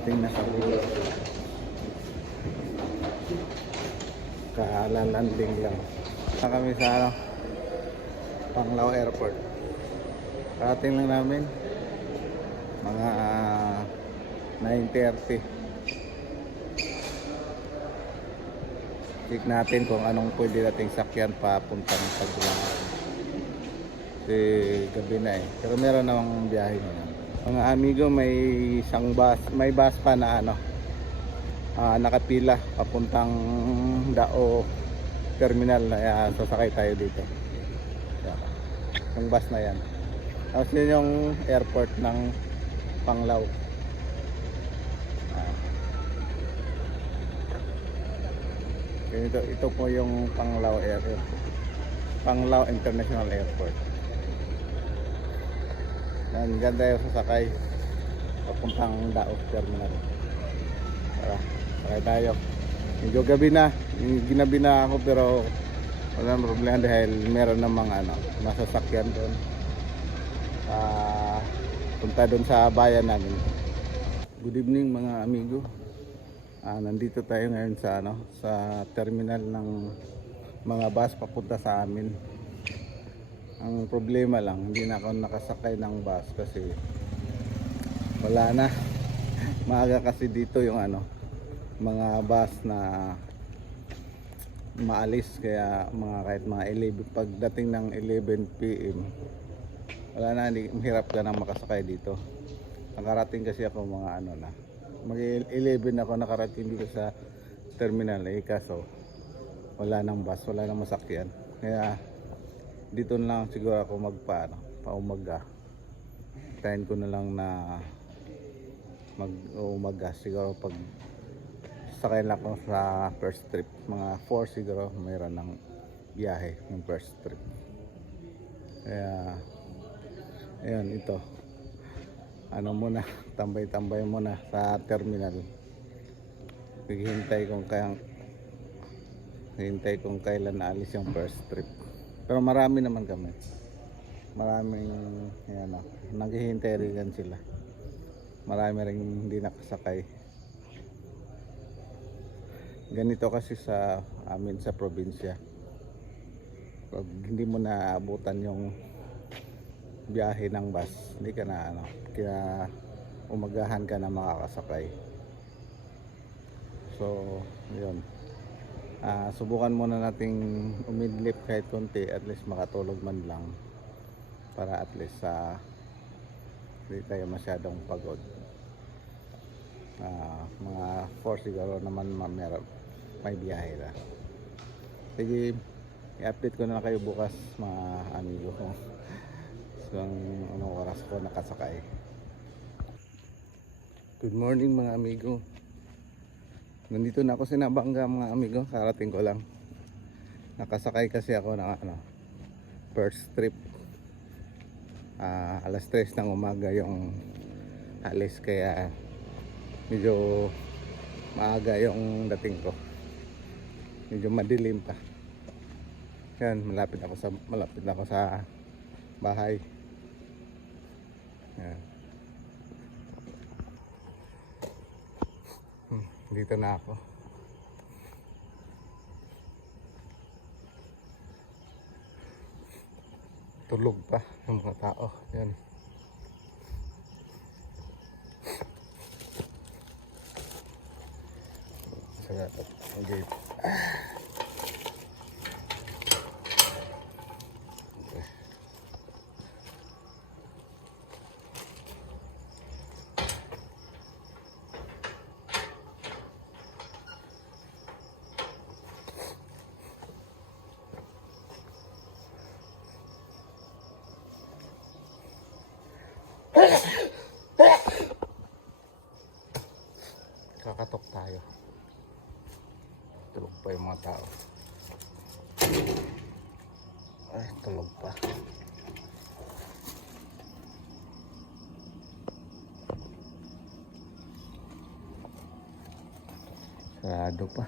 dumating na sa Bulos. Kalalanding lang. Na kami sa Panglao Airport. Karating lang namin mga 9:30. Check natin kung anong pwede nating sakyan papuntang Tagbilaran. Kasi gabi na eh. Pero meron namang biyahe ngayon. Mga amigo, may isang bus, may bus pa na nakapila papuntang Dao Terminal na sasakay tayo dito. Yung bus na yan. Tapos yun yung airport ng Panglao. Ito po yung Panglao Airport. Panglao International Airport. Diyan tayo sasakay papuntang Dao Terminal. Tara, sakay tayo. Medyo gabi na, ginabi na ako pero walang problema dahil meron namang masasakyan doon. Punta doon sa bayan namin. Good evening mga amigo. Nandito tayo ngayon sa terminal ng mga bus papunta sa amin. Ang problema lang, hindi na ako nakasakay ng bus kasi wala na. Maaga kasi dito yung mga bus na maalis, kaya kahit mga 11, pagdating ng 11 PM wala na, mahirap ka nang makasakay dito. Nakarating kasi ako mga mag 11 ako nakarating dito sa terminal kaso wala nang bus, wala nang masakyan, kaya dito na lang siguro ako paumaga. Tayin ko na lang na mag-umaga siguro. Pag sakay lang ako sa first trip, mga 4 siguro mayroon ng biyahe ng first trip. Kaya ayun, ito muna, tambay-tambay muna sa terminal. Hintay kung kailan naalis yung first trip. Pero marami naman kami. Maraming naghihintay rin sila. Marami rin hindi nakasakay. Ganito kasi sa amin sa probinsya. Pag hindi mo naabutan yung biyahe ng bus, hindi ka na kaya umagahan ka na makakasakay. So, yun. Subukan muna nating umidlip kahit konti, at least makatulog man lang, para at least hindi tayo masyadong pagod. Mga 4 siguro naman may biyahe na. Sige, i-update ko na lang kayo bukas mga amigo ko kung anong oras ko nakasakay. Good morning mga amigo. Nandito na ako sa Nabanga mga amigo, karating ko lang. Nakasakay kasi ako ng first trip. Alas 3 ng umaga yung alis, kaya medyo maaga yung dating ko. Medyo madilim pa. Yan, malapit na ako sa bahay. Yan. Dito na ako. Tulog pa yung mga tao. Yan. Sarap ang gate. Kakatok tayo. Tulog pa yung mga tao. Ay, tulog pa. Sarado pa.